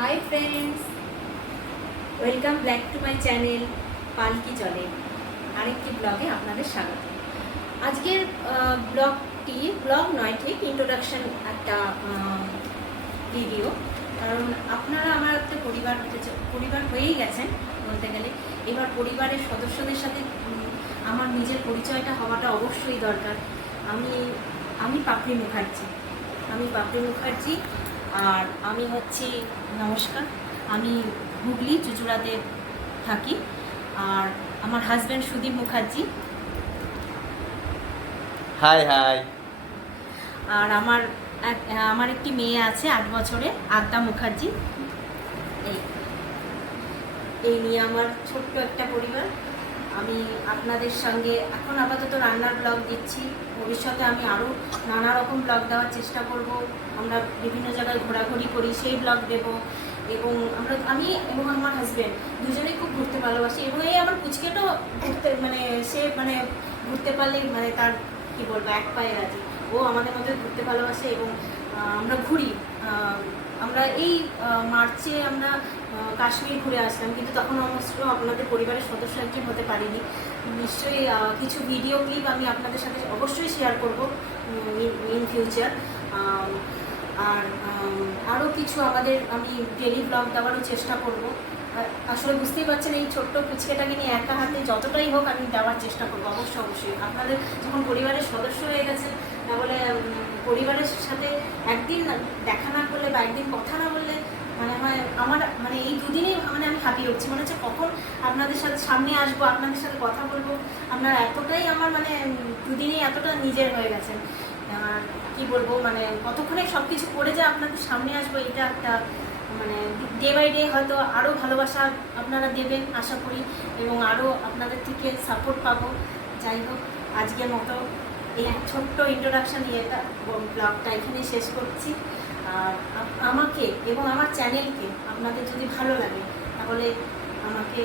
Hi friends, welcome back to my channel পালকি চলে। আরেকটি ব্লগে আপনাদের স্বাগত। আজকের ব্লগ নয়, ঠিক ইন্ট্রোডাকশন একটা ভিডিও। কারণ আপনারা আমার একটা পরিবার হয়েই গেছেন বলতে গেলে। এবার পরিবারের সদস্যদের সাথে আমার নিজের পরিচয়টা হওয়াটা অবশ্যই দরকার। আমি পাপড়ি মুখার্জি। আর আমি হচ্ছি, নমস্কার, আমি হুগলি চুঁচুড়াতে থাকি। আর আমার husband Sudip Mukherjee. Hi hi. আর আমার একটি মেয়ে আছে 8 বছরে, আদ্যা মুখার্জি। এই নিয়ে আমার ছোট্ট একটা পরিবার। আমি আপনাদের সঙ্গে এখন আপাতত রান্নার ব্লগ দিচ্ছি। ভবিষ্যতে আমি আরও নানা রকম ব্লগ দেওয়ার চেষ্টা করব। আমরা বিভিন্ন জায়গায় ঘোরাঘুরি করি, সেই ব্লগ দেব। এবং আমি এবং আমার হাজব্যান্ড দুজনেই খুব ঘুরতে ভালোবাসি। এবং এই আমার পুচকেটাও সে ঘুরতে পারলেই তার কি বলবো, এক পায়ে রাজি। ও আমাদের মধ্যে ঘুরতে ভালোবাসে এবং আমরা ঘুরি। আমরা এই মার্চে আমরা কাশ্মীর ঘুরে আসলাম, কিন্তু তখন অবশ্য আপনাদের পরিবারের সদস্য একজন হতে পারিনি। নিশ্চয়ই কিছু ভিডিও ক্লিপ আমি আপনাদের সাথে অবশ্যই শেয়ার করব ইন ফিউচার। আর আরও কিছু আমি ডেলি ব্লগ দেওয়ারও চেষ্টা করব। আসলে বুঝতেই পারছেন, এই ছোট্ট পুচকেটাকে নিয়ে একা হাতে যতটাই হোক আমি দেওয়ার চেষ্টা করবো। অবশ্যই আপনাদের যখন পরিবারের সদস্য হয়ে গেছে, তাহলে পরিবারের সাথে একদিন দেখা না করলে বা একদিন কথা না বললে হয় আমার এই দুদিনই আমি হাঁপিয়ে উঠছি। মনে হচ্ছে কখন আপনাদের সাথে সামনে আসবো, আপনাদের সাথে কথা বলবো। আপনারা এতটাই আমার দুদিনেই এতটা নিজের হয়ে গেছেন। আর কি বলবো, কতক্ষণে সব কিছু করে যে আপনাদের সামনে আসবো, এটা একটা ডে বাই ডে হয়তো আরও ভালোবাসা আপনারা দেবেন আশা করি, এবং আরও আপনাদের থেকে সাপোর্ট পাবো। যাই হোক, আজকের মতো এই ছোট্ট ইন্ট্রোডাকশান ব্লগটা এখানেই শেষ করছি। আর আমাকে এবং আমার চ্যানেলকে আপনাদের যদি ভালো লাগে, তাহলে আমাকে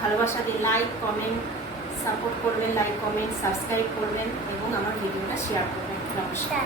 ভালোবাসা দিয়ে লাইক কমেন্ট সাপোর্ট করবেন, লাইক কমেন্ট সাবস্ক্রাইব করবেন এবং আমার ভিডিওটা শেয়ার করবেন। নমস্কার।